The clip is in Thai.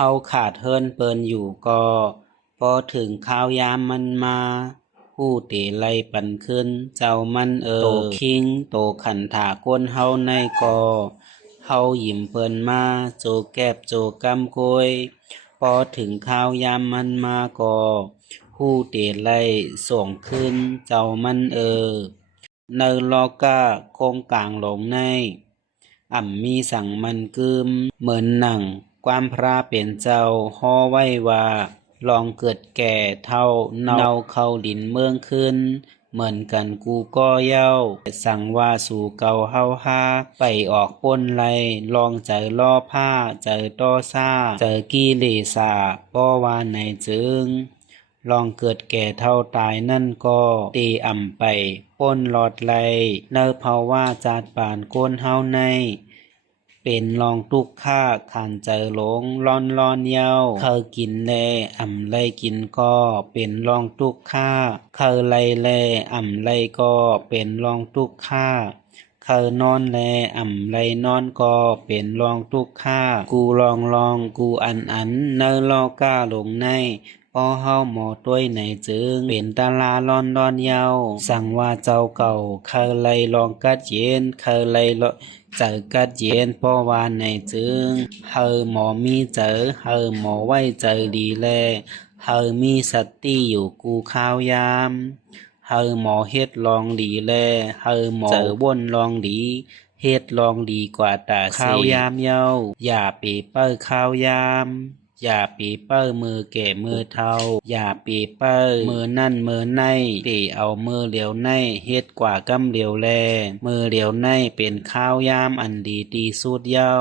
เฮาขาดเฮิรนเปิ้นอยู่ก็พอถึงข้าวยามมันมาผู้เตไล่ปันขึ้นเจ้ามันโตคิงโตขันถาก้นเฮาในก็เฮาหยิมเปิ้นมาโจแก็บโจกำกวยพอถึงข้าวยามมันมาก็ผู้เตไล่ส่งขึ้นเจ้ามันเนลอกะคงกลางหลงในมีสั่งมันกึมเหมือนหนังความพระเป็นเจ้าห่อไว้ว่าลองเกิดแก่เท่าเนาเข้าดินเมืองขึ้นเหมือนกันกูก็เย้าสั่งว่าสู่เก่าเฮาฮาไปออกป้นไลลองเจอล่อผ้าเจอต้อซ่าเจอกีเลสาป้อว่าในจึงลองเกิดแก่เท่าตายนั่นก็ตีไปป้นหลอดไลเนอภาวะจาดป่านก้นเฮาในเป็นลองตุกค่าขันใจหลงร้อนเย้าเคยกินแลไลกินก็เป็นลองตุกค่าเคยไลไลก็เป็นลองตุกค่าเคยนอนแลไลนอนก็เป็นลองตุกค่ากูลองกูอันเนอลอก้าหลงในพอเฮาหมอต้วยในจึงเป็นตาลาร้อนเย้าสั่งว่าเจ้าเก่าเคยไลลองกัดเย็นเคยไลเจอกัดเย็นป้อวานในจึงเฮอหมอมีเจอเฮอหมอไว้เจอดีแลเฮอมีสติอยู่กูข้าวยามเฮอหมอเฮ็ดลองดีแลเฮอหมอเจอบ่นลองดีเฮ็ดลองดีกว่าตาข้าวยามเย้าอย่าปีเป้อข้าวยามอย่าปีเป้อมือแก่มือเฒ่าอย่าปีเป้อมือนั่นมือในตีเอามือเหลียวในเฮ็ดกว่ากำเหลียวแลมือเหลียวในเป็นข้าวยามอันดีสุดเย้า